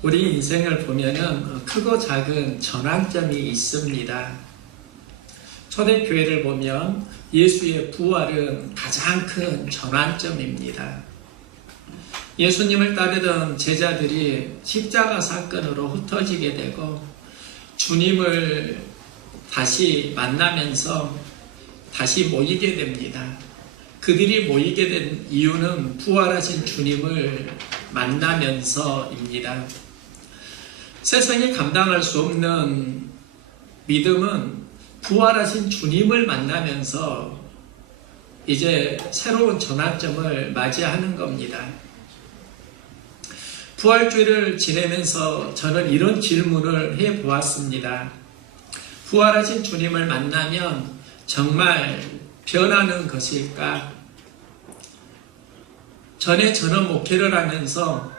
우리 인생을 보면은 크고 작은 전환점이 있습니다. 초대교회를 보면 예수의 부활은 가장 큰 전환점입니다. 예수님을 따르던 제자들이 십자가 사건으로 흩어지게 되고 주님을 다시 만나면서 다시 모이게 됩니다. 그들이 모이게 된 이유는 부활하신 주님을 만나면서입니다. 세상이 감당할 수 없는 믿음은 부활하신 주님을 만나면서 이제 새로운 전환점을 맞이하는 겁니다. 부활주일을 지내면서 저는 이런 질문을 해보았습니다. 부활하신 주님을 만나면 정말 변하는 것일까? 전에 저는 목회를 하면서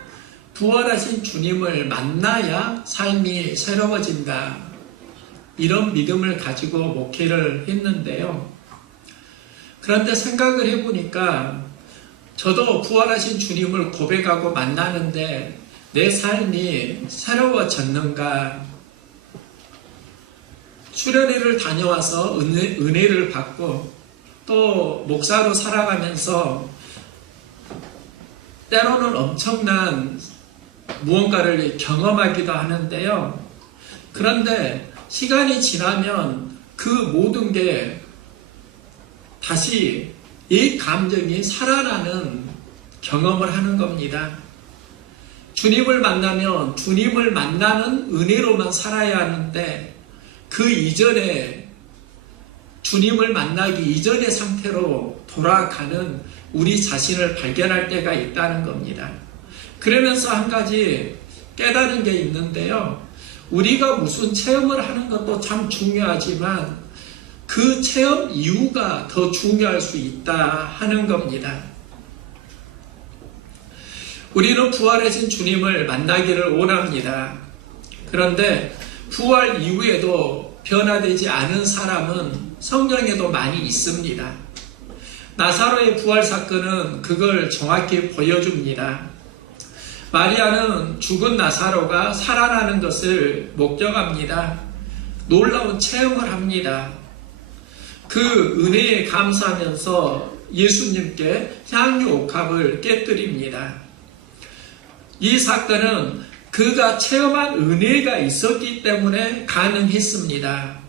부활하신 주님을 만나야 삶이 새로워진다, 이런 믿음을 가지고 목회를 했는데요. 그런데 생각을 해보니까 저도 부활하신 주님을 고백하고 만나는데 내 삶이 새로워졌는가? 수련회를 다녀와서 은혜를 받고 또 목사로 살아가면서 때로는 엄청난 무언가를 경험하기도 하는데요. 그런데 시간이 지나면 그 모든 게 다시 이 감정이 살아나는 경험을 하는 겁니다. 주님을 만나면 주님을 만나는 은혜로만 살아야 하는데 그 이전에 주님을 만나기 이전의 상태로 돌아가는 우리 자신을 발견할 때가 있다는 겁니다. 그러면서 한 가지 깨달은 게 있는데요. 우리가 무슨 체험을 하는 것도 참 중요하지만 그 체험 이유가 더 중요할 수 있다 하는 겁니다. 우리는 부활하신 주님을 만나기를 원합니다. 그런데 부활 이후에도 변화되지 않은 사람은 성경에도 많이 있습니다. 나사로의 부활 사건은 그걸 정확히 보여줍니다. 마리아는 죽은 나사로가 살아나는 것을 목격합니다. 놀라운 체험을 합니다. 그 은혜에 감사하면서 예수님께 향유 옥합을 깨뜨립니다. 이 사건은 그가 체험한 은혜가 있었기 때문에 가능했습니다.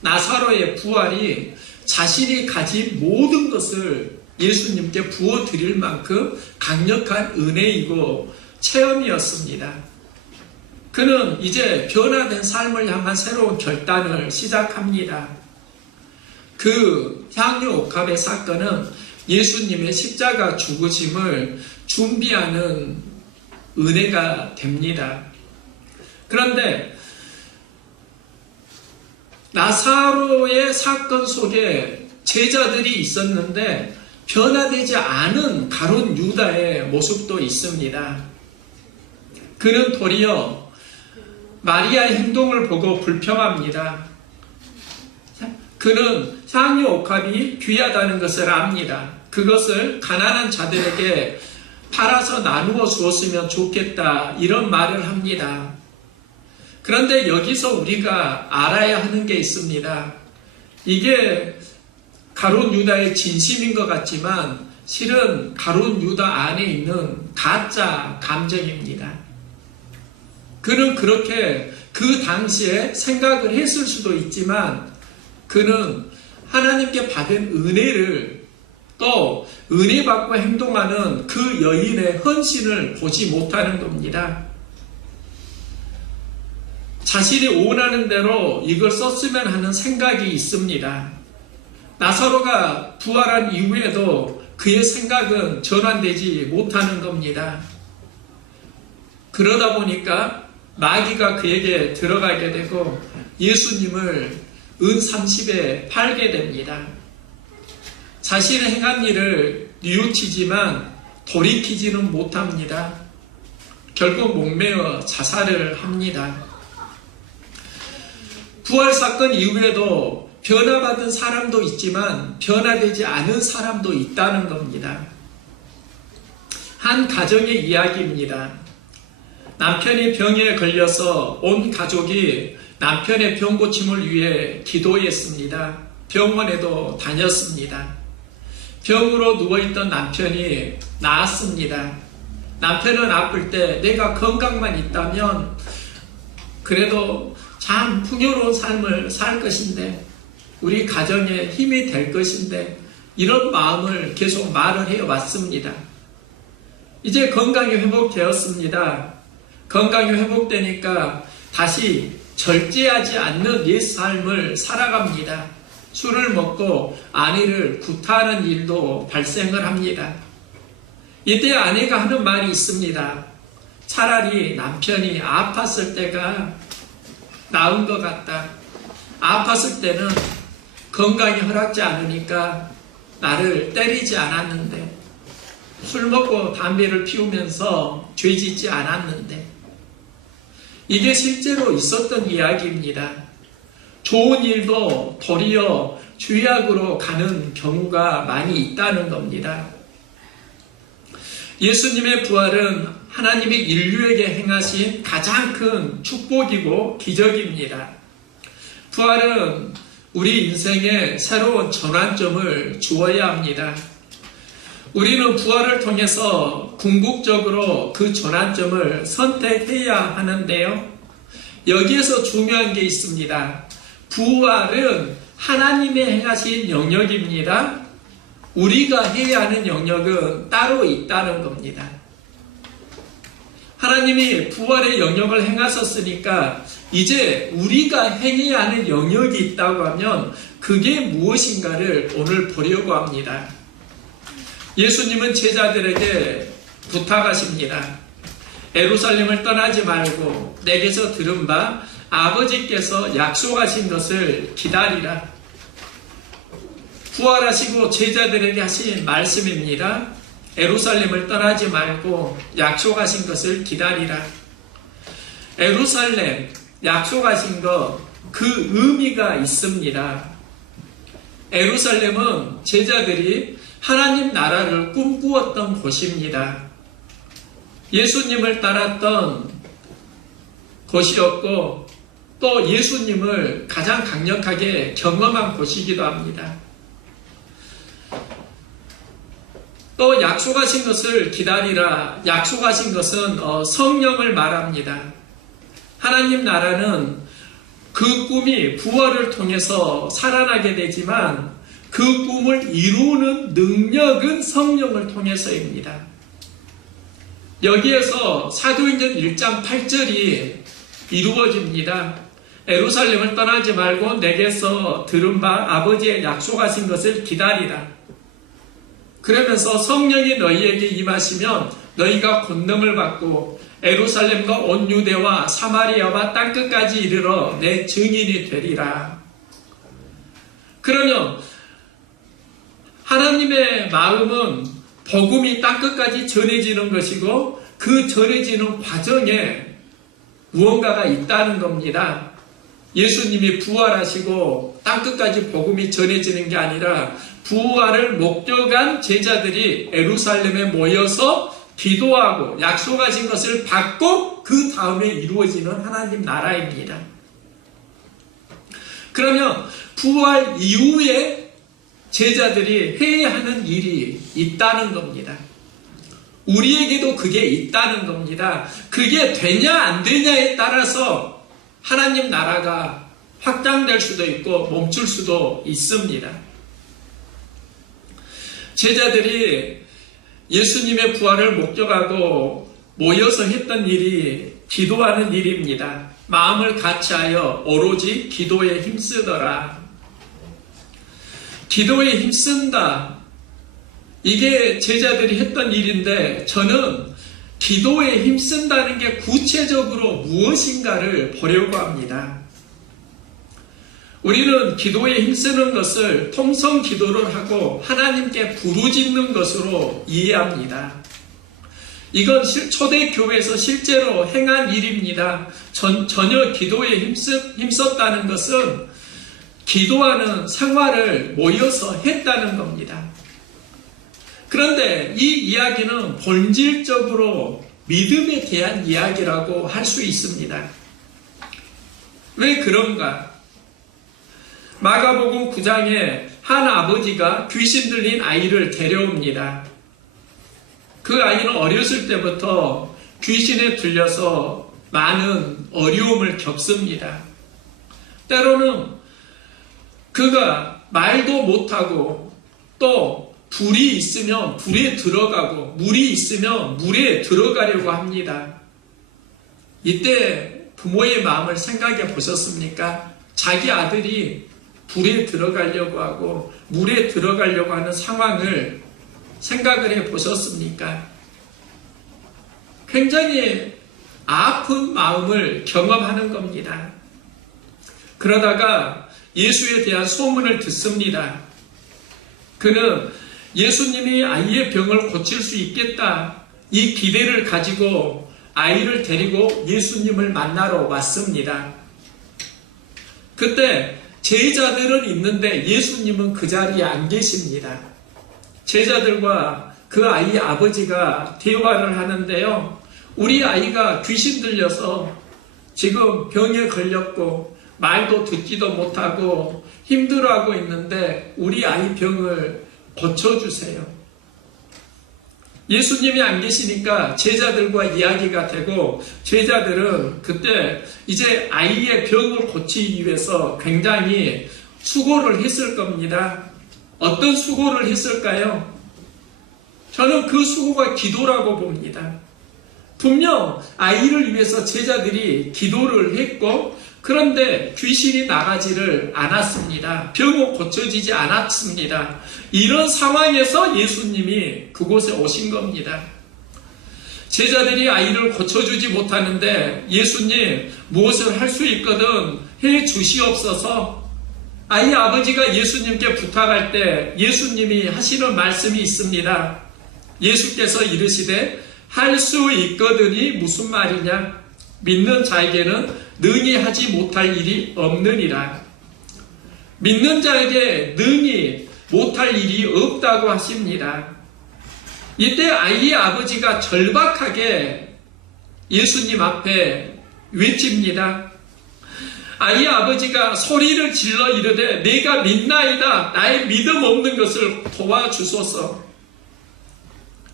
나사로의 부활이 자신이 가진 모든 것을 예수님께 부어드릴 만큼 강력한 은혜이고 체험이었습니다. 그는 이제 변화된 삶을 향한 새로운 결단을 시작합니다. 그 향유 옥합의 사건은 예수님의 십자가 죽으심을 준비하는 은혜가 됩니다. 그런데 나사로의 사건 속에 제자들이 있었는데 변화되지 않은 가룟 유다의 모습도 있습니다. 그는 도리어 마리아의 행동을 보고 불평합니다. 그는 향유 옥합이 귀하다는 것을 압니다. 그것을 가난한 자들에게 팔아서 나누어 주었으면 좋겠다, 이런 말을 합니다. 그런데 여기서 우리가 알아야 하는 게 있습니다. 이게 가룟 유다의 진심인 것 같지만 실은 가룟 유다 안에 있는 가짜 감정입니다. 그는 그렇게 그 당시에 생각을 했을 수도 있지만 그는 하나님께 받은 은혜를 또 은혜 받고 행동하는 그 여인의 헌신을 보지 못하는 겁니다. 자신이 원하는 대로 이걸 썼으면 하는 생각이 있습니다. 나사로가 부활한 이후에도 그의 생각은 전환되지 못하는 겁니다. 그러다 보니까 마귀가 그에게 들어가게 되고 예수님을 은 30에 팔게 됩니다. 자신의 행한 일을 뉘우치지만 돌이키지는 못합니다. 결국 목매어 자살을 합니다. 부활 사건 이후에도 변화받은 사람도 있지만 변화되지 않은 사람도 있다는 겁니다. 한 가정의 이야기입니다. 남편이 병에 걸려서 온 가족이 남편의 병 고침을 위해 기도했습니다. 병원에도 다녔습니다. 병으로 누워있던 남편이 나았습니다. 남편은 아플 때 내가 건강만 있다면 그래도 참 풍요로운 삶을 살 것인데, 우리 가정에 힘이 될 것인데, 이런 마음을 계속 말을 해왔습니다. 이제 건강이 회복되었습니다. 건강이 회복되니까 다시 절제하지 않는 옛 삶을 살아갑니다. 술을 먹고 아내를 구타하는 일도 발생을 합니다. 이때 아내가 하는 말이 있습니다. 차라리 남편이 아팠을 때가 나은 것 같다. 아팠을 때는 건강이 허락지 않으니까 나를 때리지 않았는데, 술 먹고 담배를 피우면서 죄짓지 않았는데. 이게 실제로 있었던 이야기입니다. 좋은 일도 도리어 죄악으로 가는 경우가 많이 있다는 겁니다. 예수님의 부활은 하나님이 인류에게 행하신 가장 큰 축복이고 기적입니다. 부활은 우리 인생에 새로운 전환점을 주어야 합니다. 우리는 부활을 통해서 궁극적으로 그 전환점을 선택해야 하는데요. 여기에서 중요한 게 있습니다. 부활은 하나님의 행하신 영역입니다. 우리가 해야 하는 영역은 따로 있다는 겁니다. 하나님이 부활의 영역을 행하셨으니까 이제 우리가 행해야 하는 영역이 있다고 하면 그게 무엇인가를 오늘 보려고 합니다. 예수님은 제자들에게 부탁하십니다. 예루살렘을 떠나지 말고 내게서 들은 바 아버지께서 약속하신 것을 기다리라. 부활하시고 제자들에게 하신 말씀입니다. 예루살렘을 떠나지 말고 약속하신 것을 기다리라. 예루살렘, 약속하신 것, 그 의미가 있습니다. 예루살렘은 제자들이 하나님 나라를 꿈꾸었던 곳입니다. 예수님을 따랐던 곳이었고, 또 예수님을 가장 강력하게 경험한 곳이기도 합니다. 또 약속하신 것을 기다리라. 약속하신 것은 성령을 말합니다. 하나님 나라는 그 꿈이 부활을 통해서 살아나게 되지만 그 꿈을 이루는 능력은 성령을 통해서입니다. 여기에서 사도행전 1장 8절이 이루어집니다. 예루살렘을 떠나지 말고 내게서 들은 바 아버지의 약속하신 것을 기다리라. 그러면서 성령이 너희에게 임하시면 너희가 권능을 받고 예루살렘과 온 유대와 사마리아와 땅끝까지 이르러 내 증인이 되리라. 그러면 하나님의 마음은 복음이 땅끝까지 전해지는 것이고 그 전해지는 과정에 무언가가 있다는 겁니다. 예수님이 부활하시고 땅끝까지 복음이 전해지는 게 아니라 부활을 목격한 제자들이 예루살렘에 모여서 기도하고 약속하신 것을 받고 그 다음에 이루어지는 하나님 나라입니다. 그러면 부활 이후에 제자들이 해야 하는 일이 있다는 겁니다. 우리에게도 그게 있다는 겁니다. 그게 되냐 안 되냐에 따라서 하나님 나라가 확장될 수도 있고 멈출 수도 있습니다. 제자들이 예수님의 부활을 목격하고 모여서 했던 일이 기도하는 일입니다. 마음을 같이하여 오로지 기도에 힘쓰더라. 기도에 힘쓴다. 이게 제자들이 했던 일인데 저는 기도에 힘쓴다는 게 구체적으로 무엇인가를 보려고 합니다. 우리는 기도에 힘쓰는 것을 통성 기도를 하고 하나님께 부르짖는 것으로 이해합니다. 이건 초대교회에서 실제로 행한 일입니다. 전혀 기도에 힘썼다는 것은 기도하는 생활을 모여서 했다는 겁니다. 그런데 이 이야기는 본질적으로 믿음에 대한 이야기라고 할 수 있습니다. 왜 그런가? 마가복음 9장에 한 아버지가 귀신 들린 아이를 데려옵니다. 그 아이는 어렸을 때부터 귀신에 들려서 많은 어려움을 겪습니다. 때로는 그가 말도 못하고 또 불이 있으면 불에 들어가고 물이 있으면 물에 들어가려고 합니다. 이때 부모의 마음을 생각해 보셨습니까? 자기 아들이 불에 들어가려고 하고 물에 들어가려고 하는 상황을 생각을 해 보셨습니까? 굉장히 아픈 마음을 경험하는 겁니다. 그러다가 예수에 대한 소문을 듣습니다. 그는 예수님이 아이의 병을 고칠 수 있겠다, 이 기대를 가지고 아이를 데리고 예수님을 만나러 왔습니다. 그때 제자들은 있는데 예수님은 그 자리에 안 계십니다. 제자들과 그 아이 아버지가 대화를 하는데요. 우리 아이가 귀신 들려서 지금 병에 걸렸고 말도 듣지도 못하고 힘들어하고 있는데 우리 아이 병을 고쳐주세요. 예수님이 안 계시니까 제자들과 이야기가 되고 제자들은 그때 이제 아이의 병을 고치기 위해서 굉장히 수고를 했을 겁니다. 어떤 수고를 했을까요? 저는 그 수고가 기도라고 봅니다. 분명 아이를 위해서 제자들이 기도를 했고 그런데 귀신이 나가지를 않았습니다. 병은 고쳐지지 않았습니다. 이런 상황에서 예수님이 그곳에 오신 겁니다. 제자들이 아이를 고쳐주지 못하는데 예수님 무엇을 할 수 있거든 해 주시옵소서. 아이 아버지가 예수님께 부탁할 때 예수님이 하시는 말씀이 있습니다. 예수께서 이르시되 할 수 있거든이 무슨 말이냐? 믿는 자에게는 능히 하지 못할 일이 없느니라. 믿는 자에게 능히 못할 일이 없다고 하십니다. 이때 아이의 아버지가 절박하게 예수님 앞에 외칩니다. 아이의 아버지가 소리를 질러 이르되 내가 믿나이다. 나의 믿음 없는 것을 도와주소서.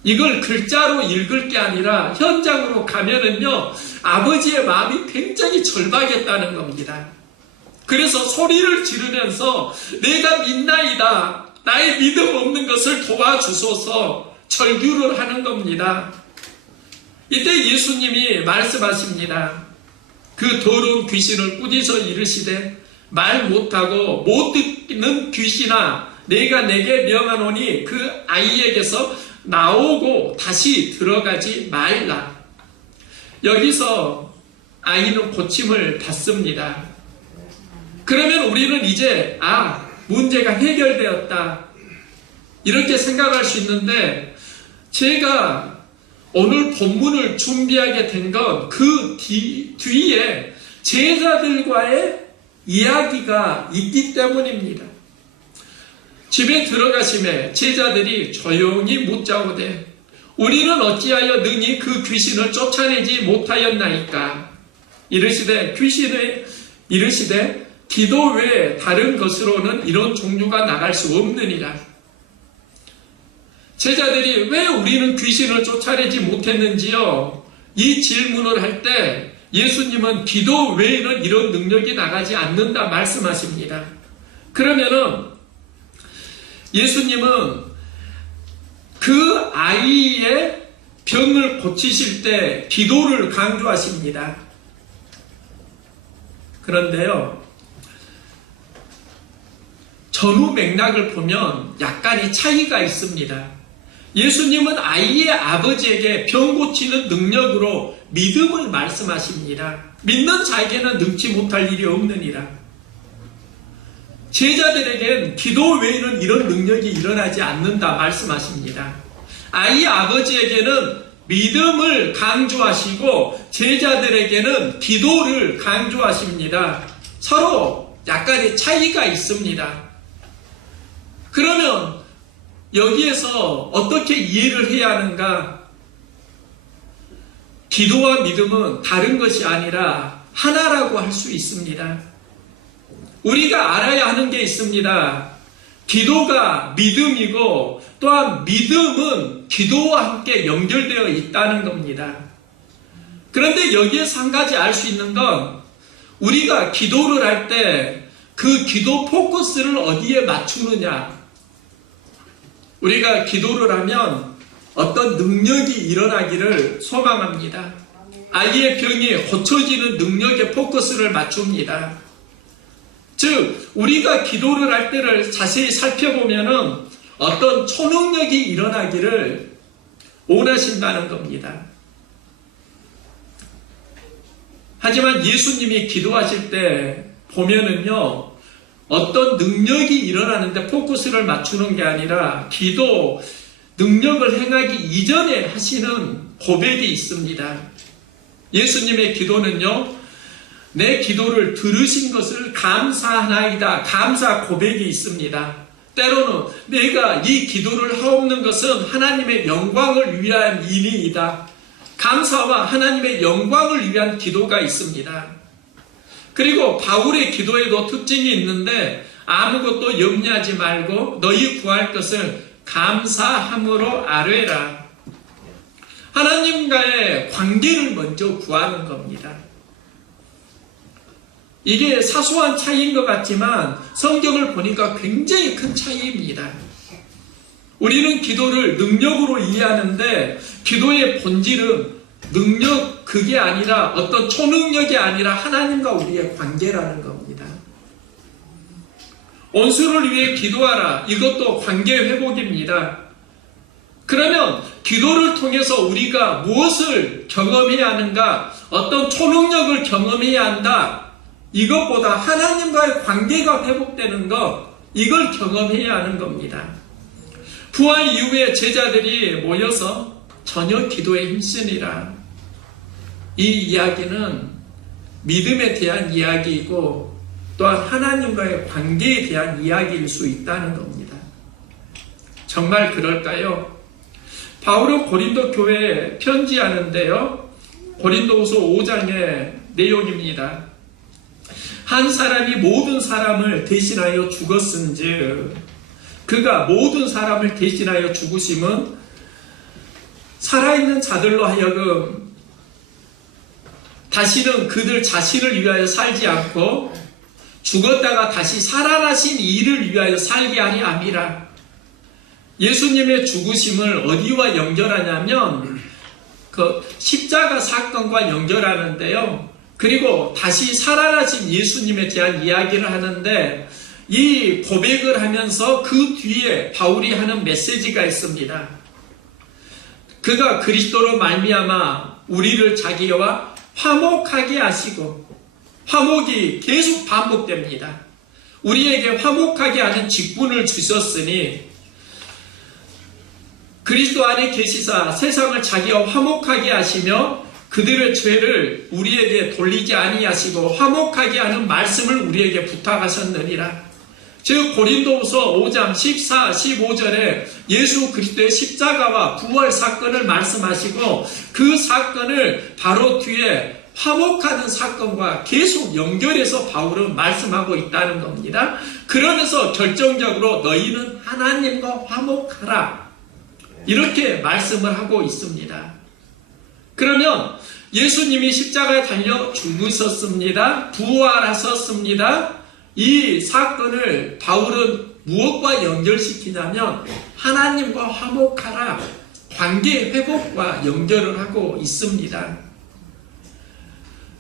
이걸 글자로 읽을 게 아니라 현장으로 가면은요, 아버지의 마음이 굉장히 절박했다는 겁니다. 그래서 소리를 지르면서 내가 믿나이다. 나의 믿음 없는 것을 도와주소서 절규를 하는 겁니다. 이때 예수님이 말씀하십니다. 그 더러운 귀신을 꾸짖어 이르시되 말 못하고 못 듣는 귀신아 내가 내게 명하노니 그 아이에게서 나오고 다시 들어가지 말라. 여기서 아이는 고침을 받습니다. 그러면 우리는 이제 문제가 해결되었다 이렇게 생각할 수 있는데 제가 오늘 본문을 준비하게 된 건 그 뒤에 제자들과의 이야기가 있기 때문입니다. 집에 들어가심에 제자들이 조용히 묻자오되 우리는 어찌하여 능히 그 귀신을 쫓아내지 못하였나이까? 이르시되 기도 외에 다른 것으로는 이런 종류가 나갈 수 없느니라. 제자들이 왜 우리는 귀신을 쫓아내지 못했는지요? 이 질문을 할 때 예수님은 기도 외에는 이런 능력이 나가지 않는다 말씀하십니다. 그러면은 예수님은 그 아이의 병을 고치실 때 기도를 강조하십니다. 그런데요, 전후 맥락을 보면 약간의 차이가 있습니다. 예수님은 아이의 아버지에게 병 고치는 능력으로 믿음을 말씀하십니다. 믿는 자에게는 능치 못할 일이 없느니라. 제자들에겐 기도 외에는 이런 능력이 일어나지 않는다 말씀하십니다. 아이 아버지에게는 믿음을 강조하시고 제자들에게는 기도를 강조하십니다. 서로 약간의 차이가 있습니다. 그러면 여기에서 어떻게 이해를 해야 하는가? 기도와 믿음은 다른 것이 아니라 하나라고 할 수 있습니다. 우리가 알아야 하는 게 있습니다. 기도가 믿음이고 또한 믿음은 기도와 함께 연결되어 있다는 겁니다. 그런데 여기에서 한 가지 알 수 있는 건 우리가 기도를 할 때 그 기도 포커스를 어디에 맞추느냐. 우리가 기도를 하면 어떤 능력이 일어나기를 소망합니다. 아이의 병이 고쳐지는 능력에 포커스를 맞춥니다. 즉 우리가 기도를 할 때를 자세히 살펴보면은 어떤 초능력이 일어나기를 원하신다는 겁니다. 하지만 예수님이 기도하실 때 보면은요, 어떤 능력이 일어나는데 포커스를 맞추는 게 아니라 기도 능력을 행하기 이전에 하시는 고백이 있습니다. 예수님의 기도는요, 내 기도를 들으신 것을 감사하나이다. 감사 고백이 있습니다. 때로는 내가 이 기도를 하옵는 것은 하나님의 영광을 위한 일이이다. 감사와 하나님의 영광을 위한 기도가 있습니다. 그리고 바울의 기도에도 특징이 있는데 아무것도 염려하지 말고 너희 구할 것을 감사함으로 아뢰라. 하나님과의 관계를 먼저 구하는 겁니다. 이게 사소한 차이인 것 같지만 성경을 보니까 굉장히 큰 차이입니다. 우리는 기도를 능력으로 이해하는데 기도의 본질은 능력 그게 아니라 어떤 초능력이 아니라 하나님과 우리의 관계라는 겁니다. 원수를 위해 기도하라. 이것도 관계 회복입니다. 그러면 기도를 통해서 우리가 무엇을 경험해야 하는가? 어떤 초능력을 경험해야 한다. 이것보다 하나님과의 관계가 회복되는 것, 이걸 경험해야 하는 겁니다. 부활 이후에 제자들이 모여서 저녁 기도에 힘쓰니라. 이 이야기는 믿음에 대한 이야기이고 또한 하나님과의 관계에 대한 이야기일 수 있다는 겁니다. 정말 그럴까요? 바울은 고린도 교회에 편지하는데요. 고린도후서 5장의 내용입니다. 한 사람이 모든 사람을 대신하여 죽었은즉 그가 모든 사람을 대신하여 죽으심은 살아있는 자들로 하여금 다시는 그들 자신을 위하여 살지 않고 죽었다가 다시 살아나신 이를 위하여 살게 하리 함이라. 예수님의 죽으심을 어디와 연결하냐면 그 십자가 사건과 연결하는데요. 그리고 다시 살아나신 예수님에 대한 이야기를 하는데 이 고백을 하면서 그 뒤에 바울이 하는 메시지가 있습니다. 그가 그리스도로 말미암아 우리를 자기와 화목하게 하시고, 화목이 계속 반복됩니다. 우리에게 화목하게 하는 직분을 주셨으니 그리스도 안에 계시사 세상을 자기와 화목하게 하시며 그들의 죄를 우리에게 돌리지 아니하시고 화목하게 하는 말씀을 우리에게 부탁하셨느니라. 즉 고린도후서 5장 14, 15절에 예수 그리스도의 십자가와 부활 사건을 말씀하시고 그 사건을 바로 뒤에 화목하는 사건과 계속 연결해서 바울은 말씀하고 있다는 겁니다. 그러면서 결정적으로 너희는 하나님과 화목하라. 이렇게 말씀을 하고 있습니다. 그러면 예수님이 십자가에 달려 죽으셨습니다. 부활하셨습니다. 이 사건을 바울은 무엇과 연결시키냐면 하나님과 화목하라. 관계 회복과 연결을 하고 있습니다.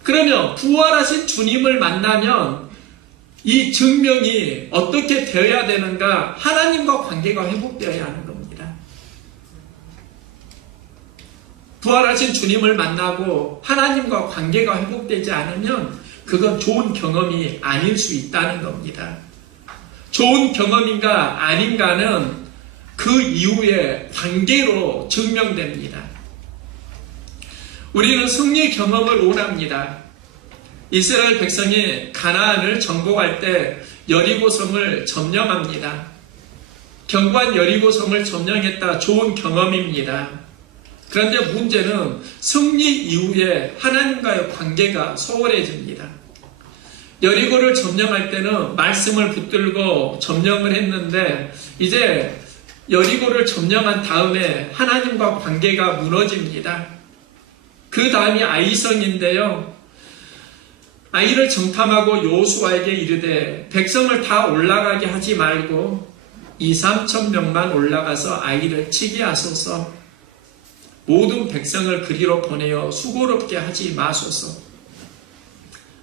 그러면 부활하신 주님을 만나면 이 증명이 어떻게 되어야 되는가? 하나님과 관계가 회복되어야 하는 겁니다. 부활하신 주님을 만나고 하나님과 관계가 회복되지 않으면 그건 좋은 경험이 아닐 수 있다는 겁니다. 좋은 경험인가 아닌가는 그 이후의 관계로 증명됩니다. 우리는 승리 경험을 원합니다. 이스라엘 백성이 가나안을 정복할 때 여리고성을 점령합니다. 견고한 여리고성을 점령했다. 좋은 경험입니다. 그런데 문제는 승리 이후에 하나님과의 관계가 소홀해집니다. 여리고를 점령할 때는 말씀을 붙들고 점령을 했는데 이제 여리고를 점령한 다음에 하나님과 관계가 무너집니다. 그 다음이 아이성인데요. 아이를 정탐하고 여호수아에게 이르되 백성을 다 올라가게 하지 말고 2~3천 명만 올라가서 아이를 치게 하소서. 모든 백성을 그리로 보내어 수고롭게 하지 마소서.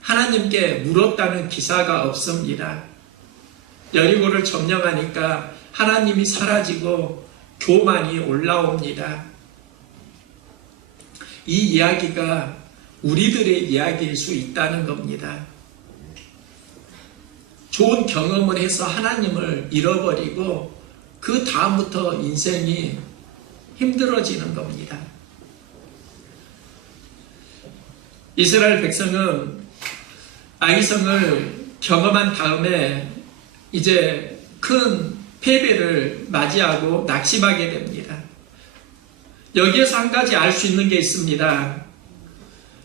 하나님께 물었다는 기사가 없습니다. 여리고를 점령하니까 하나님이 사라지고 교만이 올라옵니다. 이 이야기가 우리들의 이야기일 수 있다는 겁니다. 좋은 경험을 해서 하나님을 잃어버리고 그 다음부터 인생이 힘들어지는 겁니다. 이스라엘 백성은 아이성을 경험한 다음에 이제 큰 패배를 맞이하고 낙심하게 됩니다. 여기에서 한 가지 알 수 있는 게 있습니다.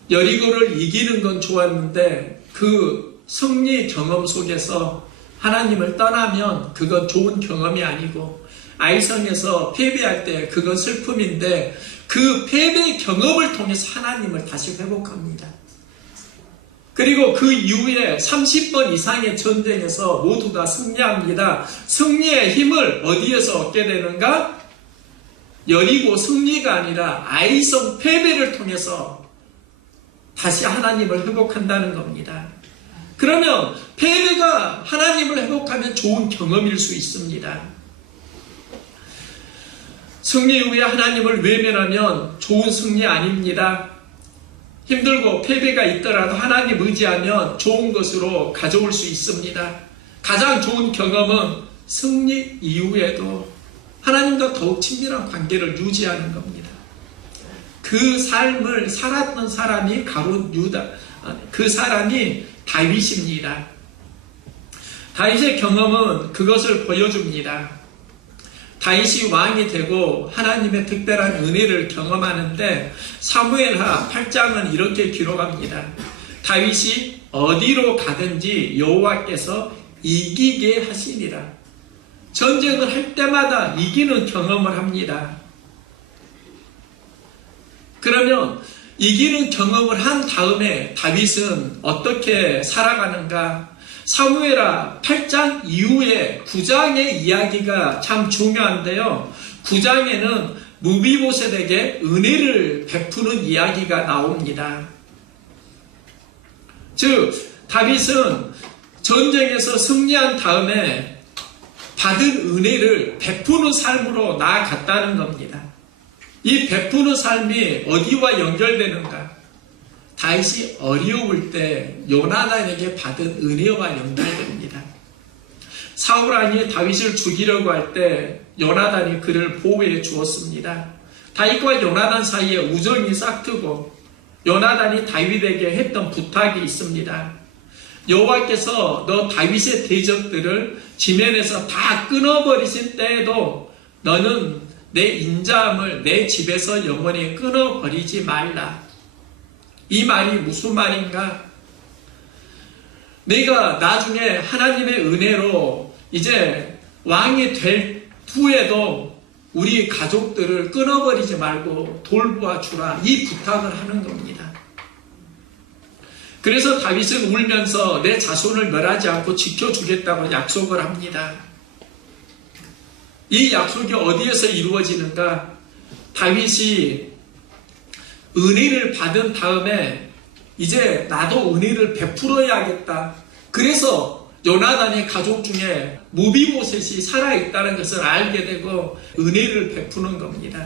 여리고를 이기는 건 좋았는데 그 승리 경험 속에서 하나님을 떠나면 그건 좋은 경험이 아니고 아이성에서 패배할 때 그건 슬픔인데 그 패배 경험을 통해서 하나님을 다시 회복합니다. 그리고 그 이후에 30번 이상의 전쟁에서 모두가 승리합니다. 승리의 힘을 어디에서 얻게 되는가? 여리고 승리가 아니라 아이성 패배를 통해서 다시 하나님을 회복한다는 겁니다. 그러면 패배가 하나님을 회복하면 좋은 경험일 수 있습니다. 승리 후에 하나님을 외면하면 좋은 승리 아닙니다. 힘들고 패배가 있더라도 하나님 의지하면 좋은 것으로 가져올 수 있습니다. 가장 좋은 경험은 승리 이후에도 하나님과 더욱 친밀한 관계를 유지하는 겁니다. 그 삶을 살았던 사람이 가룟 유다, 그 사람이 다윗입니다. 다윗의 경험은 그것을 보여줍니다. 다윗이 왕이 되고 하나님의 특별한 은혜를 경험하는데 사무엘하 8장은 이렇게 기록합니다. 다윗이 어디로 가든지 여호와께서 이기게 하시니라. 전쟁을 할 때마다 이기는 경험을 합니다. 그러면 이기는 경험을 한 다음에 다윗은 어떻게 살아가는가? 사무엘하 8장 이후에 9장의 이야기가 참 중요한데요. 9장에는 무비보셋에게 은혜를 베푸는 이야기가 나옵니다. 즉 다윗은 전쟁에서 승리한 다음에 받은 은혜를 베푸는 삶으로 나아갔다는 겁니다. 이 베푸는 삶이 어디와 연결되는가? 다윗이 어려울 때 요나단에게 받은 은혜와 연결됩니다. 사울왕이 다윗을 죽이려고 할 때 요나단이 그를 보호해 주었습니다. 다윗과 요나단 사이에 우정이 싹트고 요나단이 다윗에게 했던 부탁이 있습니다. 여호와께서 너 다윗의 대적들을 지면에서 다 끊어버리신 때에도 너는 내 인자함을 내 집에서 영원히 끊어버리지 말라. 이 말이 무슨 말인가? 내가 나중에 하나님의 은혜로 이제 왕이 될 후에도 우리 가족들을 끊어버리지 말고 돌보아 주라. 이 부탁을 하는 겁니다. 그래서 다윗은 울면서 내 자손을 멸하지 않고 지켜주겠다고 약속을 합니다. 이 약속이 어디에서 이루어지는가? 다윗이 은혜를 받은 다음에 이제 나도 은혜를 베풀어야겠다. 그래서 요나단의 가족 중에 무비보셋이 살아있다는 것을 알게 되고 은혜를 베푸는 겁니다.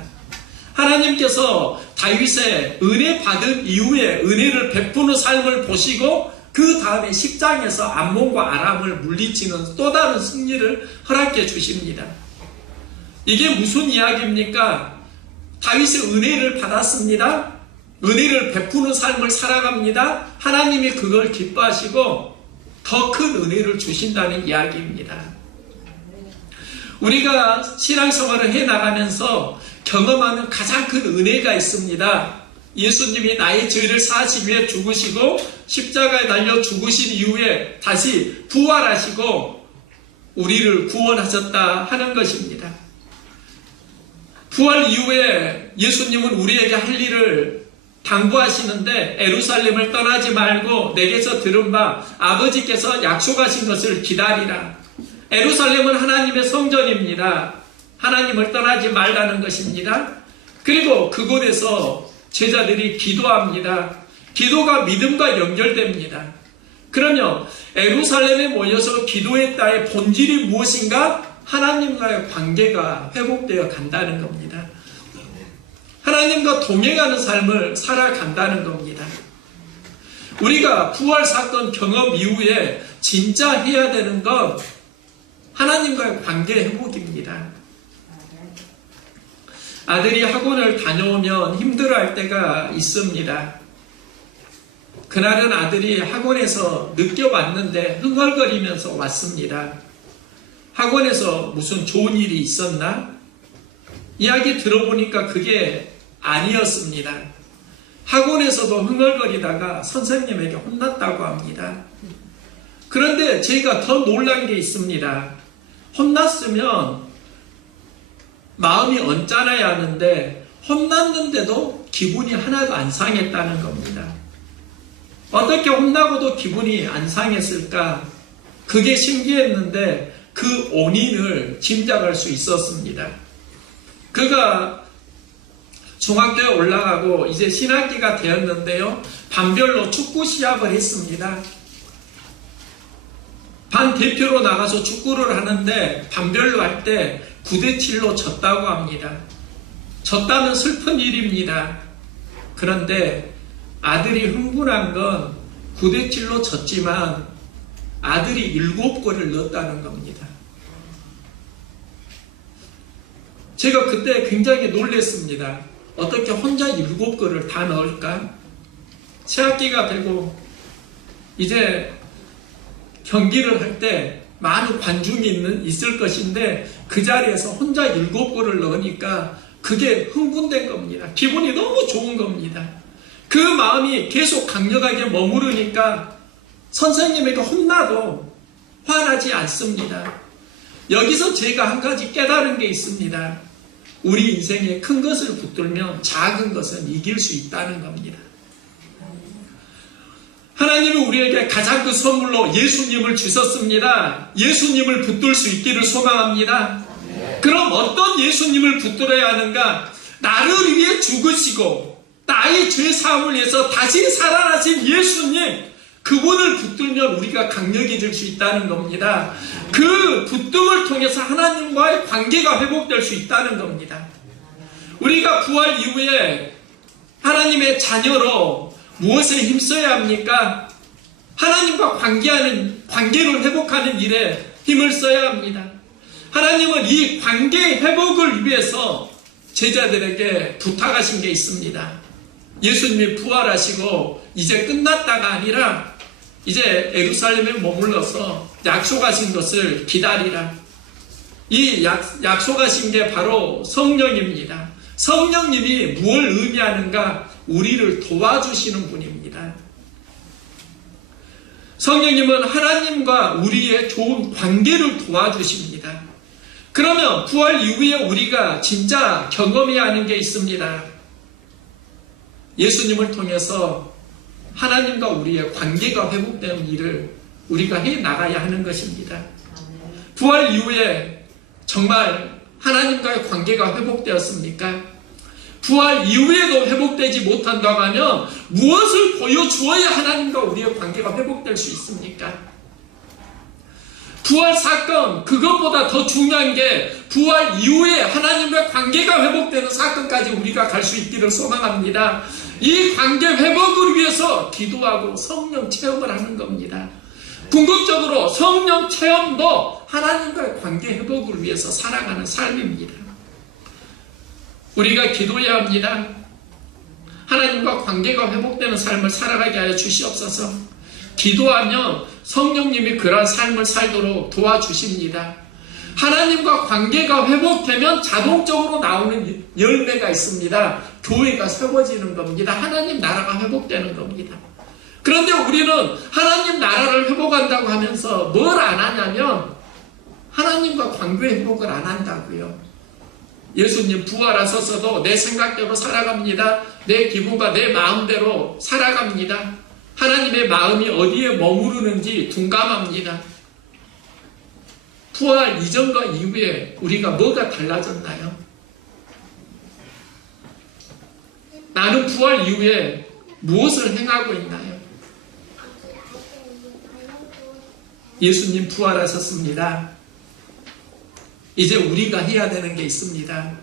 하나님께서 다윗의 은혜 받은 이후에 은혜를 베푸는 삶을 보시고 그 다음에 10장에서 암몬과 아람을 물리치는 또 다른 승리를 허락해 주십니다. 이게 무슨 이야기입니까? 다윗의 은혜를 받았습니다. 은혜를 베푸는 삶을 살아갑니다. 하나님이 그걸 기뻐하시고 더 큰 은혜를 주신다는 이야기입니다. 우리가 신앙생활을 해나가면서 경험하는 가장 큰 은혜가 있습니다. 예수님이 나의 죄를 사하시기 위해 죽으시고 십자가에 달려 죽으신 이후에 다시 부활하시고 우리를 구원하셨다 하는 것입니다. 부활 이후에 예수님은 우리에게 할 일을 당부하시는데 에루살렘을 떠나지 말고 내게서 들은 바 아버지께서 약속하신 것을 기다리라. 에루살렘은 하나님의 성전입니다. 하나님을 떠나지 말라는 것입니다. 그리고 그곳에서 제자들이 기도합니다. 기도가 믿음과 연결됩니다. 그러면 에루살렘에 모여서 기도했다의 본질이 무엇인가? 하나님과의 관계가 회복되어 간다는 겁니다. 하나님과 동행하는 삶을 살아간다는 겁니다. 우리가 부활 사건 경험 이후에 진짜 해야 되는 건 하나님과의 관계 회복입니다. 아들이 학원을 다녀오면 힘들어할 때가 있습니다. 그날은 아들이 학원에서 늦게 왔는데 흥얼거리면서 왔습니다. 학원에서 무슨 좋은 일이 있었나? 이야기 들어보니까 그게 아니었습니다. 학원에서도 흥얼거리다가 선생님에게 혼났다고 합니다. 그런데 제가 더 놀란 게 있습니다. 혼났으면 마음이 언짢아야 하는데 혼났는데도 기분이 하나도 안 상했다는 겁니다. 어떻게 혼나고도 기분이 안 상했을까? 그게 신기했는데 그 원인을 짐작할 수 있었습니다. 그가 중학교에 올라가고 이제 신학기가 되었는데요. 반별로 축구 시합을 했습니다. 반 대표로 나가서 축구를 하는데 반별로 할 때 9대7로 졌다고 합니다. 졌다면 슬픈 일입니다. 그런데 아들이 흥분한 건 9대7로 졌지만 아들이 7골을 넣었다는 겁니다. 제가 그때 굉장히 놀랐습니다. 어떻게 혼자 7골을 다 넣을까? 새학기가 되고 이제 경기를 할 때 많은 관중이 있을 것인데 그 자리에서 혼자 7골을 넣으니까 그게 흥분된 겁니다. 기분이 너무 좋은 겁니다. 그 마음이 계속 강력하게 머무르니까 선생님에게 혼나도 화나지 않습니다. 여기서 제가 한 가지 깨달은 게 있습니다. 우리 인생에 큰 것을 붙들면 작은 것은 이길 수 있다는 겁니다. 하나님은 우리에게 가장 큰 선물로 예수님을 주셨습니다. 예수님을 붙들 수 있기를 소망합니다. 그럼 어떤 예수님을 붙들어야 하는가? 나를 위해 죽으시고 나의 죄 사함을 위해서 다시 살아나신 예수님, 그분을 붙들면 우리가 강력해질 수 있다는 겁니다. 그 붙듦을 통해서 하나님과의 관계가 회복될 수 있다는 겁니다. 우리가 부활 이후에 하나님의 자녀로 무엇에 힘써야 합니까? 하나님과 관계를 회복하는 일에 힘을 써야 합니다. 하나님은 이 관계 회복을 위해서 제자들에게 부탁하신 게 있습니다. 예수님이 부활하시고 이제 끝났다가 아니라 이제 예루살렘에 머물러서 약속하신 것을 기다리라. 이 약속하신 게 바로 성령입니다. 성령님이 무엇을 의미하는가? 우리를 도와주시는 분입니다. 성령님은 하나님과 우리의 좋은 관계를 도와주십니다. 그러면 부활 이후에 우리가 진짜 경험해야 하는 게 있습니다. 예수님을 통해서 하나님과 우리의 관계가 회복되는 일을 우리가 해 나가야 하는 것입니다. 부활 이후에 정말 하나님과의 관계가 회복되었습니까? 부활 이후에도 회복되지 못한다고 하면 무엇을 보여주어야 하나님과 우리의 관계가 회복될 수 있습니까? 부활 사건, 그것보다 더 중요한 게 부활 이후에 하나님과 관계가 회복되는 사건까지 우리가 갈 수 있기를 소망합니다. 이 관계 회복을 위해서 기도하고 성령 체험을 하는 겁니다. 궁극적으로 성령 체험도 하나님과의 관계 회복을 위해서 살아가는 삶입니다. 우리가 기도해야 합니다. 하나님과 관계가 회복되는 삶을 살아가게 하여 주시옵소서. 기도하면 성령님이 그러한 삶을 살도록 도와주십니다. 하나님과 관계가 회복되면 자동적으로 나오는 열매가 있습니다. 교회가 세워지는 겁니다. 하나님 나라가 회복되는 겁니다. 그런데 우리는 하나님 나라를 회복한다고 하면서 뭘 안 하냐면 하나님과 관계 회복을 안 한다고요. 예수님 부활하셔서도 내 생각대로 살아갑니다. 내 기분과 내 마음대로 살아갑니다. 하나님의 마음이 어디에 머무르는지 둔감합니다. 부활 이전과 이후에 우리가 뭐가 달라졌나요? 나는 부활 이후에 무엇을 행하고 있나요? 예수님 부활하셨습니다. 이제 우리가 해야 되는 게 있습니다.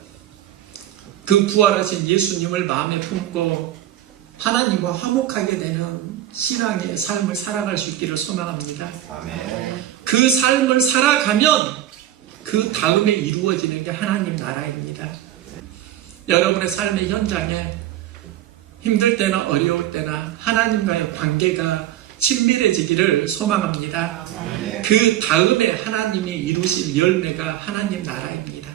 그 부활하신 예수님을 마음에 품고 하나님과 화목하게 되는 신앙의 삶을 살아갈 수 있기를 소망합니다. 아멘. 그 삶을 살아가면 그 다음에 이루어지는 게 하나님 나라입니다. 여러분의 삶의 현장에 힘들 때나 어려울 때나 하나님과의 관계가 친밀해지기를 소망합니다. 아멘. 그 다음에 하나님이 이루실 열매가 하나님 나라입니다.